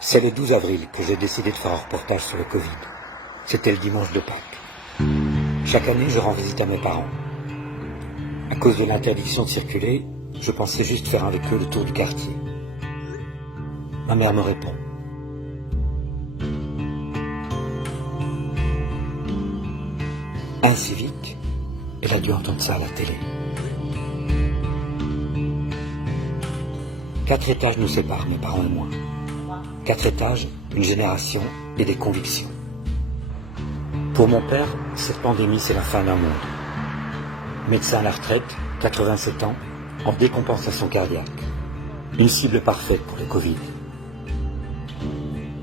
C'est le 12 avril que j'ai décidé de faire un reportage sur le Covid. C'était le dimanche de Pâques. Chaque année, je rends visite à mes parents. À cause de l'interdiction de circuler, je pensais juste faire avec eux le tour du quartier. Ma mère me répond. Ainsi vite, elle a dû entendre ça à la télé. 4 étages nous séparent, mes parents et moi. 4 étages, une génération et des convictions. Pour mon père, cette pandémie, c'est la fin d'un monde. Médecin à la retraite, 87 ans, en décompensation cardiaque. Une cible parfaite pour le Covid.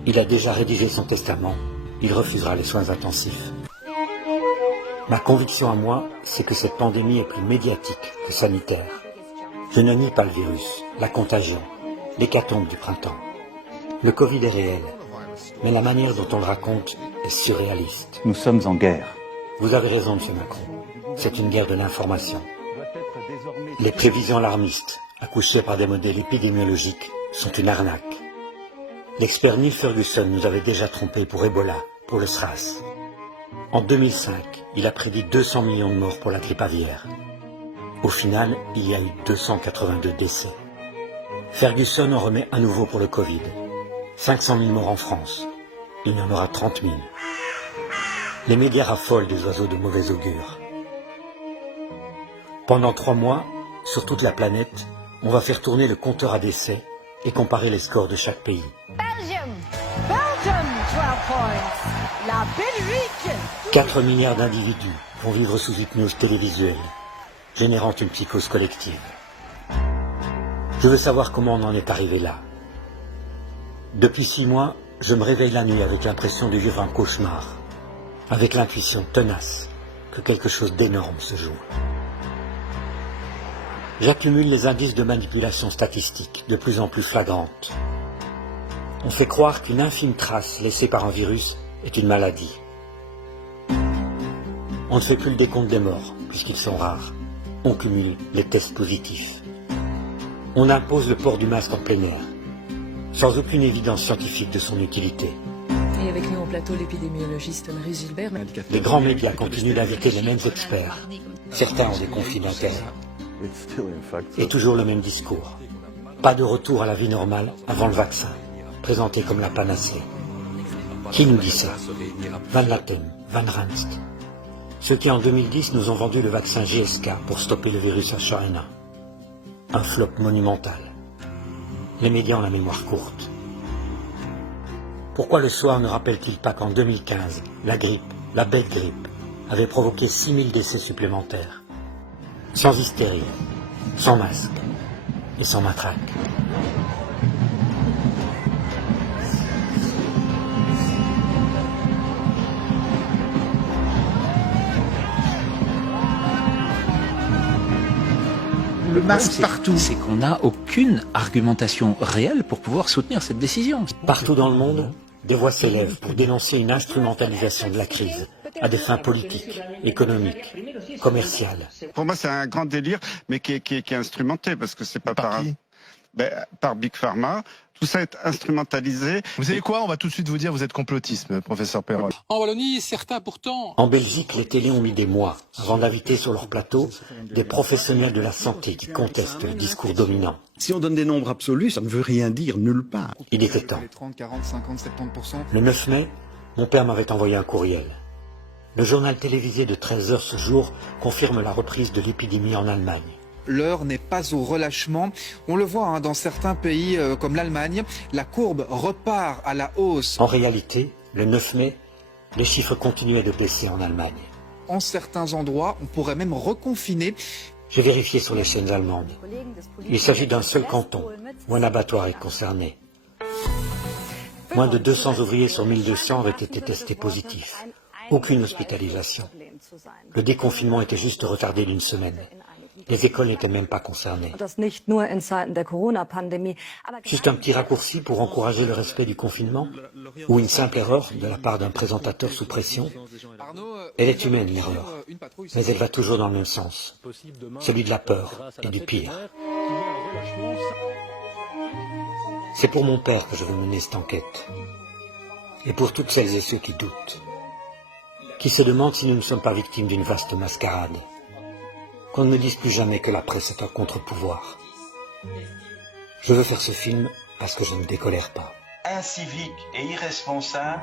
Il a déjà rédigé son testament, il refusera les soins intensifs. Ma conviction à moi, c'est que cette pandémie est plus médiatique que sanitaire. Je ne nie pas le virus, la contagion, l'hécatombe du printemps. Le Covid est réel, mais la manière dont on le raconte est surréaliste. Nous sommes en guerre. Vous avez raison, M. Macron. C'est une guerre de l'information. Les prévisions alarmistes, accouchées par des modèles épidémiologiques, sont une arnaque. L'expert Neil Ferguson nous avait déjà trompés pour Ebola, pour le SRAS. En 2005, il a prédit 200 millions de morts pour la grippe aviaire. Au final, il y a eu 282 décès. Ferguson en remet à nouveau pour le Covid. 500 000 morts en France. Il y en aura 30 000. Les médias raffolent des oiseaux de mauvais augure. Pendant 3 mois, sur toute la planète, on va faire tourner le compteur à décès et comparer les scores de chaque pays. Belgium, 12 points. La Belgique. 4 milliards d'individus vont vivre sous hypnose télévisuelle, générant une psychose collective. Je veux savoir comment on en est arrivé là. Depuis 6 mois, je me réveille la nuit avec l'impression de vivre un cauchemar, avec l'intuition tenace que quelque chose d'énorme se joue. J'accumule les indices de manipulation statistique de plus en plus flagrantes. On fait croire qu'une infime trace laissée par un virus est une maladie. On ne fait plus le décompte des morts, puisqu'ils sont rares. On cumule les tests positifs. On impose le port du masque en plein air, sans aucune évidence scientifique de son utilité. Et avec nous en plateau, l'épidémiologiste Marie Gilbert. Les grands médias continuent d'inviter les mêmes experts. Certains ont des conflits d'intérêts. Et toujours le même discours. Pas de retour à la vie normale avant le vaccin, présenté comme la panacée. Qui nous dit ça? Van Latten, Van Ranst. Ceux qui en 2010 nous ont vendu le vaccin GSK pour stopper le virus H1N1. Un flop monumental. Les médias ont la mémoire courte. Pourquoi le soir ne rappelle-t-il pas qu'en 2015, la grippe, la bête grippe, avait provoqué 6000 décès supplémentaires? Sans hystérie, sans masque et sans matraque. Le masque partout. C'est qu'on n'a aucune argumentation réelle pour pouvoir soutenir cette décision. Partout dans le monde, des voix s'élèvent pour dénoncer une instrumentalisation de la crise à des fins politiques, économiques, commerciales. Pour moi, c'est un grand délire, mais qui est instrumenté, parce que c'est pas Par qui? par Big Pharma. Tout ça est instrumentalisé. Vous savez quoi? On va tout de suite vous dire, vous êtes complotiste, professeur Perrol. En Wallonie, certains pourtant... En Belgique, les télés ont mis des mois avant d'inviter sur leur plateau des professionnels de la santé qui contestent le discours dominant. Si on donne des nombres absolus, ça ne veut rien dire nulle part. Il était temps. 30, 40, 50, 70%. Le 9 mai, mon père m'avait envoyé un courriel. Le journal télévisé de 13 heures ce jour confirme la reprise de l'épidémie en Allemagne. L'heure n'est pas au relâchement. On le voit dans certains pays comme l'Allemagne, la courbe repart à la hausse. En réalité, le 9 mai, les chiffres continuaient de baisser en Allemagne. En certains endroits, on pourrait même reconfiner. J'ai vérifié sur les chaînes allemandes. Il s'agit d'un seul canton où un abattoir est concerné. Moins de 200 ouvriers sur 1200 avaient été testés positifs. Aucune hospitalisation. Le déconfinement était juste retardé d'1 semaine. Les écoles n'étaient même pas concernées. Juste un petit raccourci pour encourager le respect du confinement, ou une simple erreur de la part d'un présentateur sous pression. Elle est humaine, l'erreur, mais elle va toujours dans le même sens, celui de la peur et du pire. C'est pour mon père que je veux mener cette enquête. Et pour toutes celles et ceux qui doutent. Qui se demandent si nous ne sommes pas victimes d'une vaste mascarade. Qu'on ne me dise plus jamais que la presse est un contre-pouvoir. Je veux faire ce film parce que je ne décolère pas. Incivique et irresponsable.